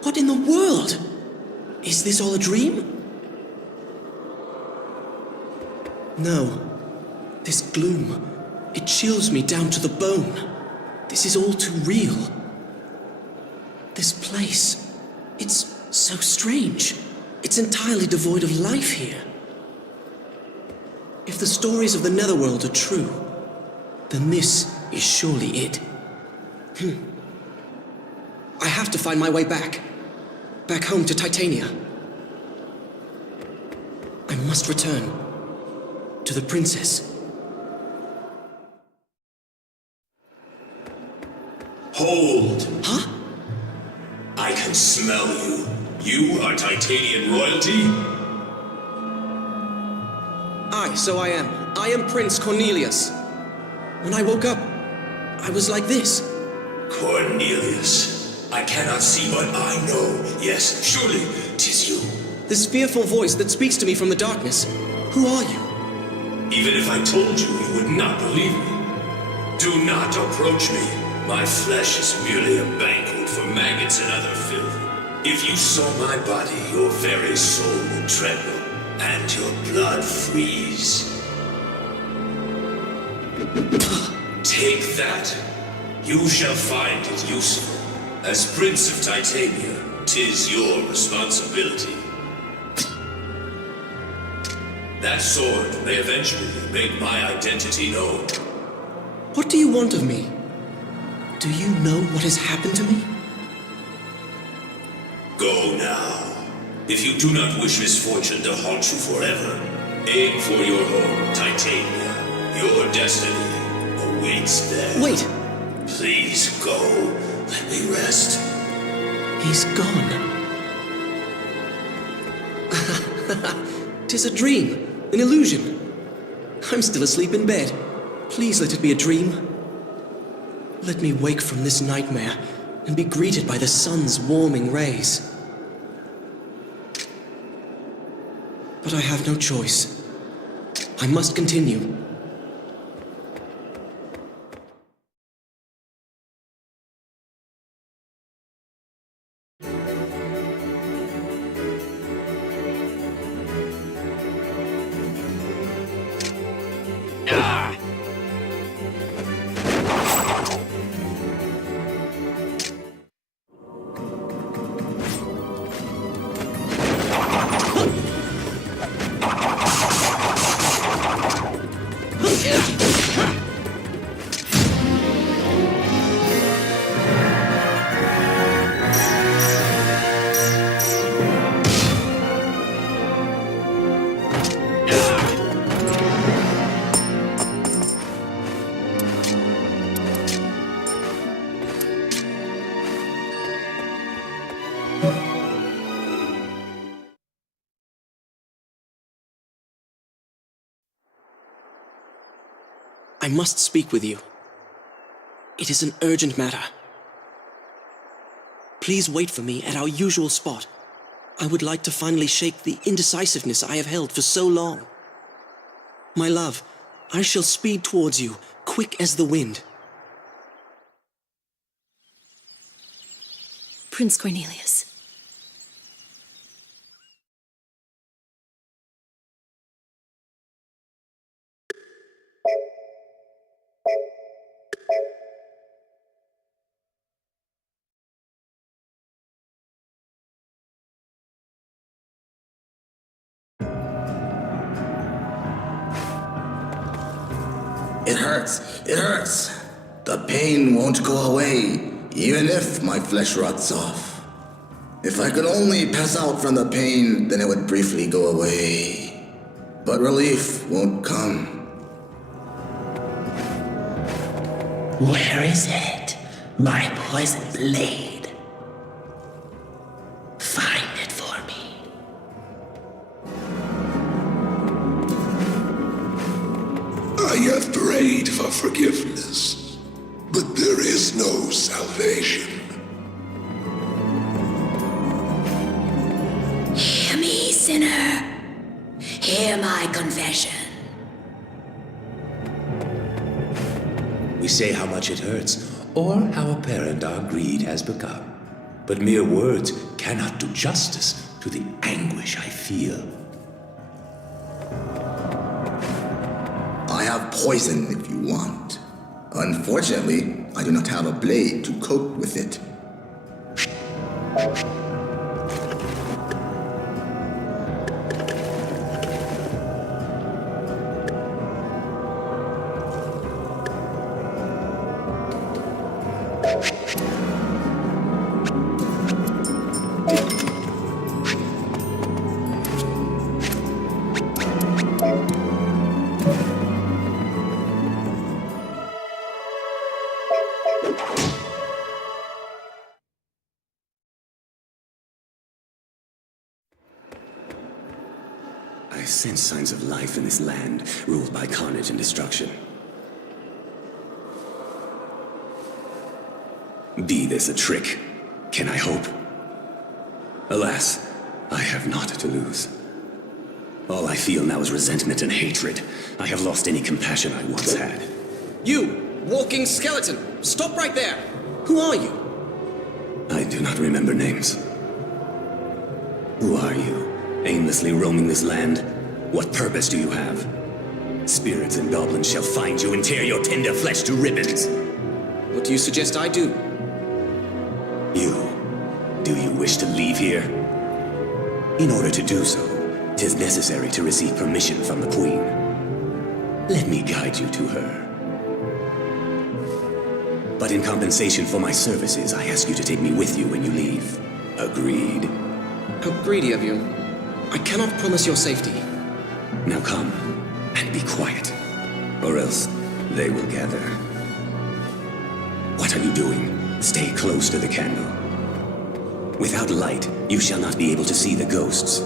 What in the world? Is this all a dream? No. This gloom, it chills me down to the bone. This is all too real. This place, it's so strange. It's entirely devoid of life here. If the stories of the Netherworld are true, then this is surely it. I have to find my way back. Back home to Titania. I must return to the princess. Hold! Huh? I can smell you. You are Titanian royalty? Aye, so I am. I am Prince Cornelius. When I woke up, I was like this. Cornelius, I cannot see, but I know. Yes, surely, 'tis you. This fearful voice that speaks to me from the darkness. Who are you? Even if I told you, you would not believe me. Do not approach me. My flesh is merely a banquet for maggots and other filth. If you saw my body, your very soul would tremble, and your blood freeze. Take that. You shall find it useful. As Prince of Titania, 'tis your responsibility. That sword may eventually make my identity known. What do you want of me? Do you know what has happened to me? Go now. If you do not wish misfortune to haunt you forever, aim for your home, Titania. Your destiny awaits there. Wait! Please go. Let me rest. He's gone. 'Tis a dream, an illusion. I'm still asleep in bed. Please let it be a dream. Let me wake from this nightmare and be greeted by the sun's warming rays. But I have no choice. I must continue. I must speak with you. It is an urgent matter. Please wait for me at our usual spot. I would like to finally shake the indecisiveness I have held for so long. My love, I shall speed towards you, quick as the wind. Prince Cornelius. It hurts. It hurts. The pain won't go away, even if my flesh rots off. If I could only pass out from the pain, then it would briefly go away. But relief won't come. Where is it? My poison blade. Find it for me. I have prayed for forgiveness, but there is no salvation. Hear me, sinner. Hear my confession. We say how much it hurts, or how apparent our greed has become. But mere words cannot do justice to the anguish I feel. I have poison if you want. Unfortunately, I do not have a blade to coat with it. I sense signs of life in this land, ruled by carnage and destruction. Be this a trick? Can I hope? Alas, I have naught to lose. All I feel now is resentment and hatred. I have lost any compassion I once had. You, walking skeleton! Stop right there! Who are you? I do not remember names. Who are you? Aimlessly roaming this land? What purpose do you have? Spirits and goblins shall find you and tear your tender flesh to ribbons. What do you suggest I do? Do you wish to leave here? In order to do so, 'tis necessary to receive permission from the Queen. Let me guide you to her. But in compensation for my services, I ask you to take me with you when you leave. Agreed? How greedy of you. I cannot promise your safety. Now come, and be quiet, or else they will gather. What are you doing? Stay close to the candle. Without light, you shall not be able to see the ghosts.